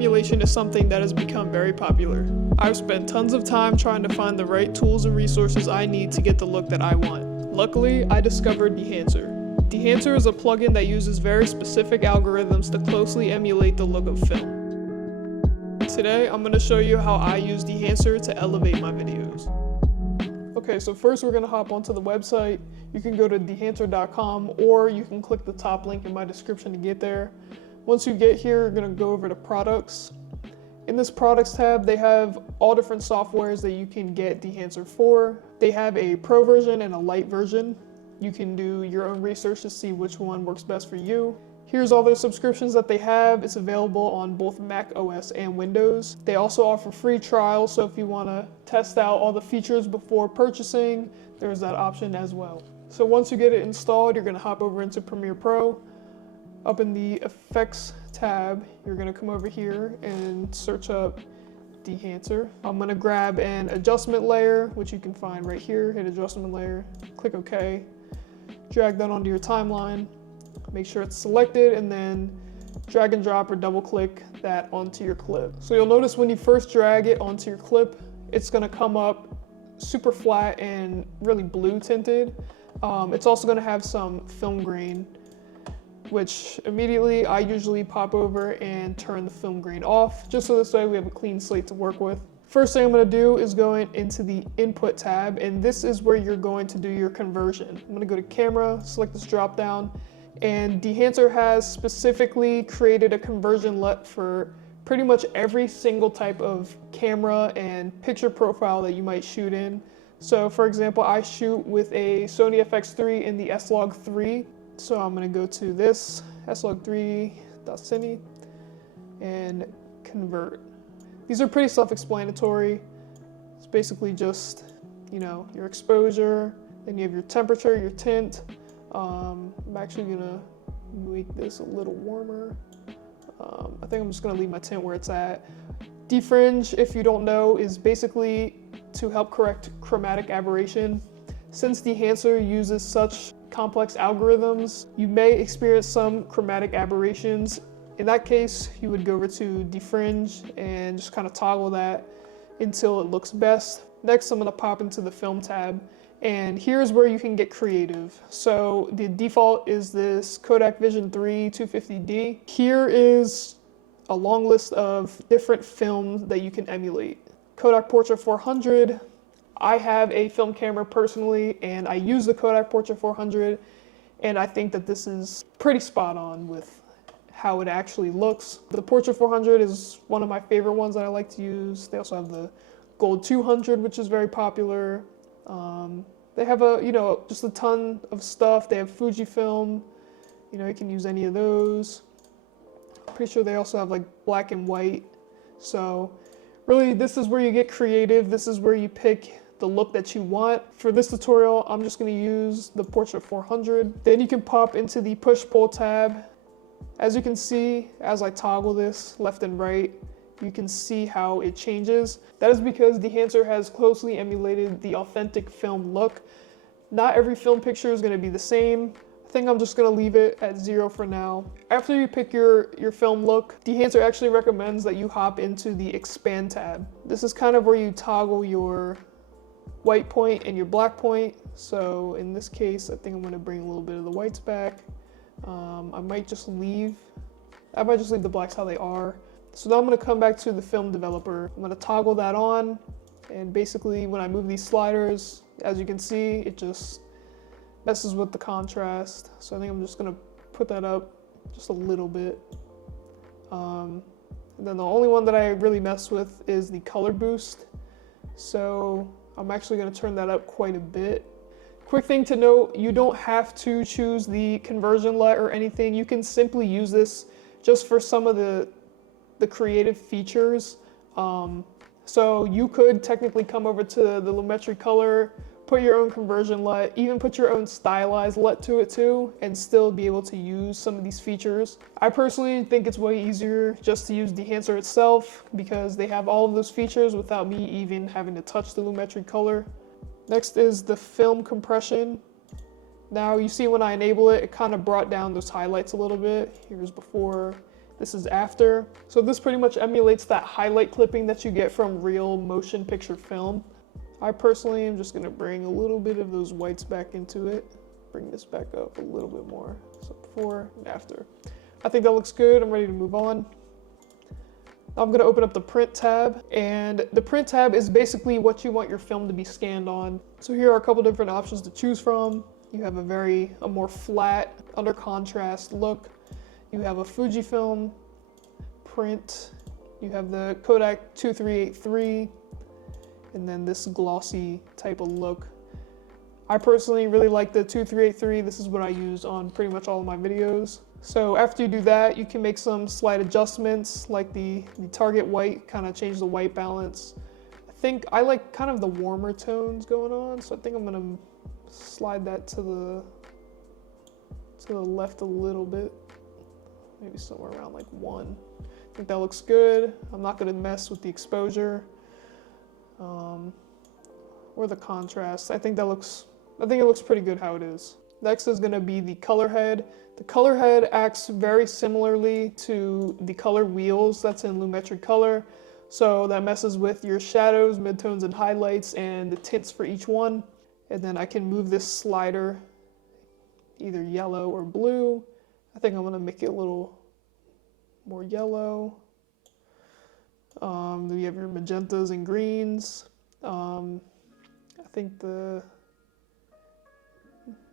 emulation is something that has become very popular. I've spent tons of time trying to find the right tools and resources I need to get the look that I want. Luckily, I discovered Dehancer. Dehancer is a plugin that uses very specific algorithms to closely emulate the look of film. Today, I'm going to show you how I use Dehancer to elevate my videos. Okay, so first we're going to hop onto the website. You can go to dehancer.com or you can click the top link in my description to get there. Once you get here, you're going to go over to products. In this products tab, they have all different softwares that you can get Dehancer for. They have a pro version and a light version. You can do your own research to see which one works best for you. Here's all their subscriptions that they have. It's available on both Mac OS and Windows. They also offer free trials, so if you want to test out all the features before purchasing, there's that option as well. So once you get it installed, you're going to hop over into Premiere Pro. Up in the Effects tab, you're going to come over here and search up Dehancer. I'm going to grab an adjustment layer, which you can find right here. Hit adjustment layer, click OK. Drag that onto your timeline. Make sure it's selected and then drag and drop or double click that onto your clip. So you'll notice when you first drag it onto your clip, it's going to come up super flat and really blue tinted. It's also going to have some film grain, which immediately I usually pop over and turn the film grain off, just so this way we have a clean slate to work with. First thing I'm going to do is going into the input tab, and this is where you're going to do your conversion. I'm going to go to camera, select this drop down, and Dehancer has specifically created a conversion LUT for pretty much every single type of camera and picture profile that you might shoot in. So for example, I shoot with a Sony FX3 in the S-Log3. So I'm going to go to this slog3.cine and convert. These are pretty self-explanatory. It's basically just, your exposure, then you have your temperature, your tint. I'm actually gonna make this a little warmer. I think I'm just gonna leave my tint where it's at. Defringe, if you don't know, is basically to help correct chromatic aberration. Since Dehancer uses such complex algorithms, you may experience some chromatic aberrations. In that case, you would go over to defringe and just kind of toggle that until it looks best. Next, I'm gonna pop into the film tab. And here's where you can get creative. So the default is this Kodak Vision 3 250D. Here is a long list of different films that you can emulate. Kodak Portra 400. I have a film camera personally, and I use the Kodak Portra 400, and I think that this is pretty spot on with how it actually looks. The Portra 400 is one of my favorite ones that I like to use. They also have the Gold 200, which is very popular. They have just a ton of stuff. They have Fujifilm, you can use any of those. Pretty sure they also have like black and white. So really, this is where you get creative. This is where you pick the look that you want. For this tutorial, I'm just gonna use the Portra 400. Then you can pop into the push-pull tab. As you can see, as I toggle this left and right, you can see how it changes. That is because Dehancer has closely emulated the authentic film look. Not every film picture is going to be the same. I think I'm just going to leave it at 0 for now. After you pick your film look, Dehancer actually recommends that you hop into the expand tab. This is kind of where you toggle your white point and your black point. So in this case, I think I'm going to bring a little bit of the whites back. I might just leave the blacks how they are. So now I'm going to come back to the film developer. I'm going to toggle that on, and basically when I move these sliders, as you can see, it just messes with the contrast. So I think I'm just going to put that up just a little bit. And then the only one that I really mess with is the color boost. So I'm actually going to turn that up quite a bit. Quick thing to note, you don't have to choose the conversion LUT or anything. You can simply use this just for some of the creative features. So you could technically come over to the lumetri color, put your own conversion LUT, even put your own stylized LUT to it too, and still be able to use some of these features. I personally think it's way easier just to use Dehancer itself because they have all of those features without me even having to touch the lumetri color. Next is the film compression. Now you see when I enable it, it kind of brought down those highlights a little bit. Here's before, This is after. So this pretty much emulates that highlight clipping that you get from real motion picture film. I personally am just gonna bring a little bit of those whites back into it. Bring this back up a little bit more. So before and after. I think that looks good. I'm ready to move on. I'm gonna open up the print tab, and the print tab is basically what you want your film to be scanned on. So here are a couple different options to choose from. You have a more flat, under contrast look. You have a Fujifilm print. You have the Kodak 2383, and then this glossy type of look. I personally really like the 2383. This is what I use on pretty much all of my videos. So after you do that, you can make some slight adjustments, like the target white, kind of change the white balance. I think I like kind of the warmer tones going on, so I think I'm gonna slide that to the left a little bit, maybe somewhere around like 1. I think that looks good. I'm not gonna mess with the exposure or the contrast. I think it looks pretty good how it is. Next is gonna be the color head. The color head acts very similarly to the color wheels that's in Lumetric Color. So that messes with your shadows, midtones, and highlights, and the tints for each one. And then I can move this slider either yellow or blue. I think I'm gonna make it a little more yellow. Then you have your magentas and greens. I think the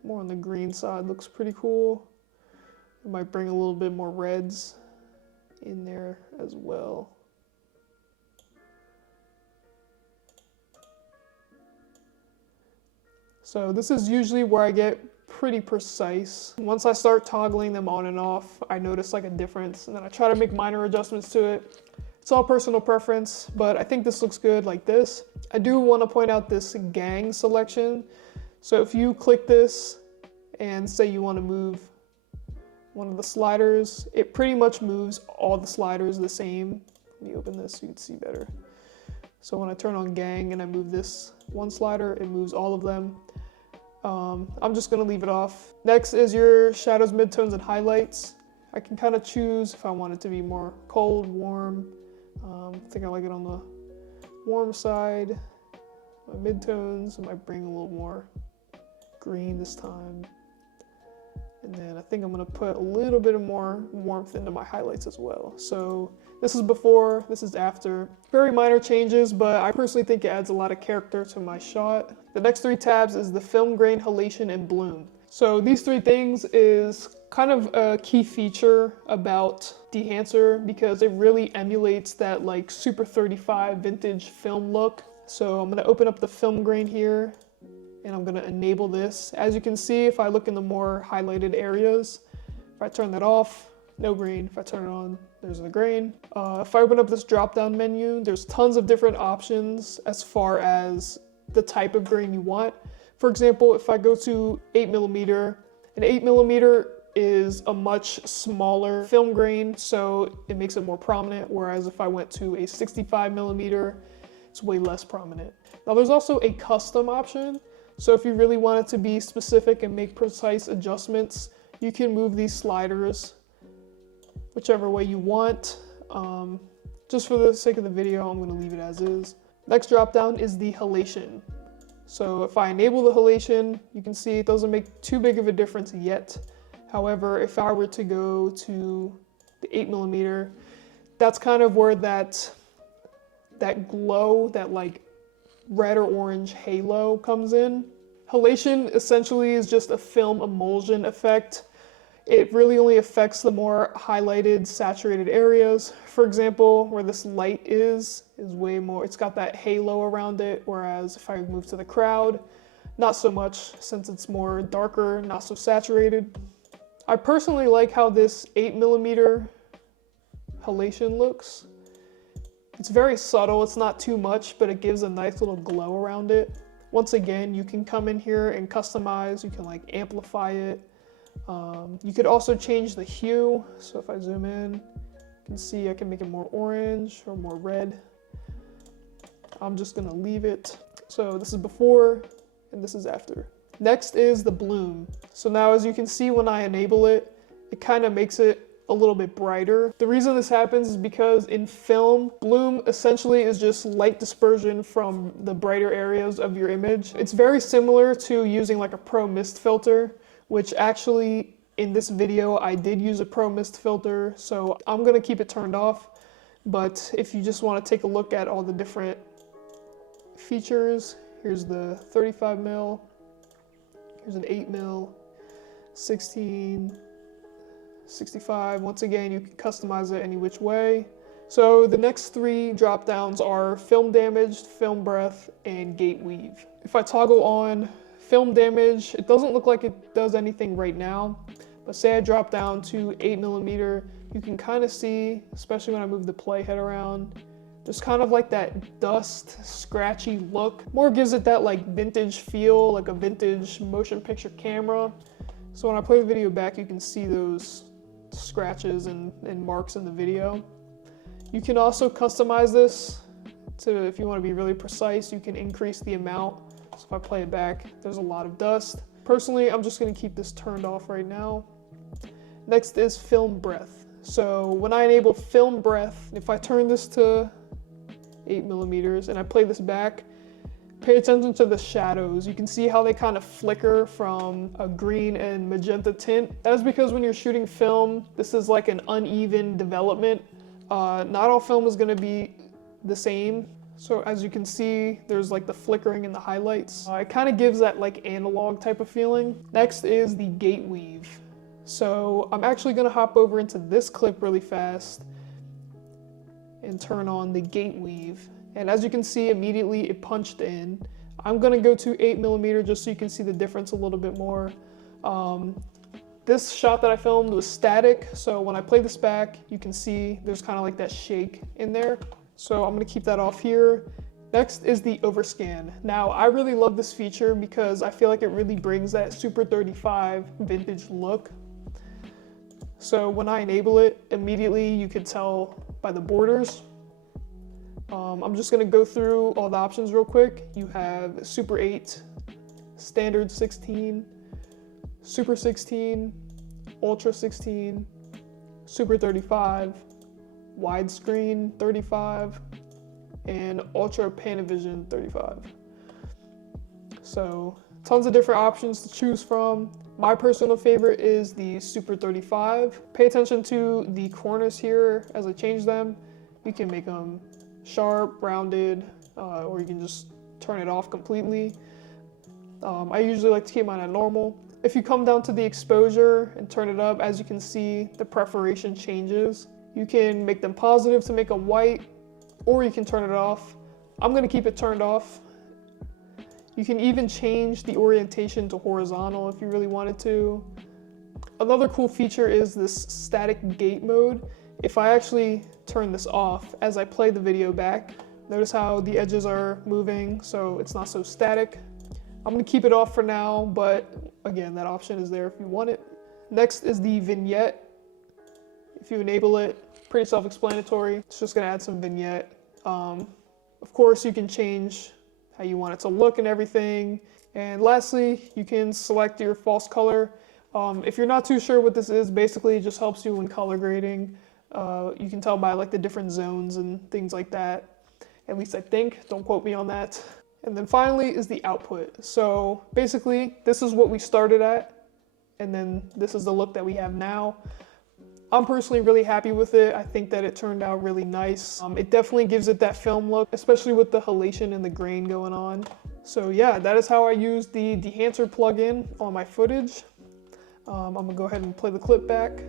more on the green side looks pretty cool. I might bring a little bit more reds in there as well. So this is usually where I get pretty precise. Once I start toggling them on and off, I notice like a difference, and then I try to make minor adjustments to it. It's all personal preference, but I think this looks good like this. I do want to point out this gang selection. So if you click this and say you want to move one of the sliders, it pretty much moves all the sliders the same. Let me open this so you can see better. So when I turn on gang and I move this one slider, it moves all of them. I'm just gonna leave it off. Next is your shadows, midtones, and highlights. I can kind of choose if I want it to be more cold, warm. I think I like it on the warm side. My midtones, I might bring a little more green this time. And then I think I'm gonna put a little bit of more warmth into my highlights as well. So this is before, this is after. Very minor changes, but I personally think it adds a lot of character to my shot. The next 3 tabs is the film grain, halation, and bloom. So these 3 things is kind of a key feature about Dehancer because it really emulates that like Super 35 vintage film look. So I'm gonna open up the film grain here, and I'm gonna enable this. As you can see, if I look in the more highlighted areas, if I turn that off, no grain. If I turn it on, there's the grain. If I open up this drop-down menu, there's tons of different options as far as the type of grain you want. For example, if I go to 8mm, an 8mm is a much smaller film grain, so it makes it more prominent, whereas if I went to a 65mm, it's way less prominent. Now there's also a custom option. So if you really want it to be specific and make precise adjustments, you can move these sliders whichever way you want. Just for the sake of the video, I'm gonna leave it as is. Next drop down is the halation. So if I enable the halation, you can see it doesn't make too big of a difference yet. However, if I were to go to the 8mm, that's kind of where that glow, that like red or orange halo comes in. Halation essentially is just a film emulsion effect. It really only affects the more highlighted, saturated areas. For example, where this light is way more, it's got that halo around it, whereas if I move to the crowd, not so much, since it's more darker, not so saturated. I personally like how this 8mm halation looks. It's very subtle, it's not too much, but it gives a nice little glow around it. Once again, you can come in here and customize, you can like amplify it. You could also change the hue. So if I zoom in, you can see I can make it more orange or more red. I'm just gonna leave it. So this is before and this is after. Next is the bloom. So now as you can see when I enable it, it kind of makes it a little bit brighter. The reason this happens is because in film, bloom essentially is just light dispersion from the brighter areas of your image. It's very similar to using like a pro mist filter, which actually in this video I did use a pro mist filter, so I'm gonna keep it turned off. But if you just want to take a look at all the different features, here's the 35 mil, here's an 8 mil, 16, 65. Once again, you can customize it any which way. So the next three drop downs are film damaged, film breath, and gate weave. If I toggle on film damage, it doesn't look like it does anything right now, but say I drop down to 8mm, you can kind of see, especially when I move the playhead around, there's kind of like that dust, scratchy look. More gives it that like vintage feel, like a vintage motion picture camera. So when I play the video back, you can see those scratches and marks in the video. You can also customize this to, if you want to be really precise, you can increase the amount. So if I play it back, there's a lot of dust. Personally, I'm just going to keep this turned off right now. Next is film breath. So when I enable film breath, if I turn this to 8mm and I play this back, pay attention to the shadows. You can see how they kind of flicker from a green and magenta tint. That is because when you're shooting film, this is like an uneven development. Not all film is going to be the same. So as you can see, there's like the flickering and the highlights. It kind of gives that like analog type of feeling. Next is the gate weave. So I'm actually going to hop over into this clip really fast and turn on the gate weave. And as you can see, immediately it punched in. I'm going to go to 8mm just so you can see the difference a little bit more. This shot that I filmed was static, so when I play this back, you can see there's kind of like that shake in there. So I'm going to keep that off here. Next is the overscan. Now, I really love this feature because I feel like it really brings that Super 35 vintage look. So when I enable it, immediately you can tell by the borders. I'm just going to go through all the options real quick. You have Super 8, Standard 16, Super 16, Ultra 16, Super 35, Widescreen 35, and Ultra Panavision 35. So tons of different options to choose from. My personal favorite is the Super 35. Pay attention to the corners here as I change them. You can make them sharp, rounded, or you can just turn it off completely. I usually like to keep mine at normal. If you come down to the exposure and turn it up, as you can see, the perforation changes. You can make them positive to make them white, or you can turn it off. I'm gonna keep it turned off. You can even change the orientation to horizontal if you really wanted to. Another cool feature is this static gate mode. If I actually turn this off as I play the video back, notice how the edges are moving, so it's not so static. I'm gonna keep it off for now, but again, that option is there if you want it. Next is the vignette. If you enable it, pretty self-explanatory. It's just gonna add some vignette. Of course, you can change how you want it to look and everything. And lastly, you can select your false color. If you're not too sure what this is, basically it just helps you when color grading. You can tell by like the different zones and things like that. At least I think, don't quote me on that. And then finally is the output. So basically this is what we started at, and then this is the look that we have now. I'm personally really happy with it. I think that it turned out really nice. It definitely gives it that film look, especially with the halation and the grain going on. So yeah, that is how I use the Dehancer plugin on my footage. I'm gonna go ahead and play the clip back.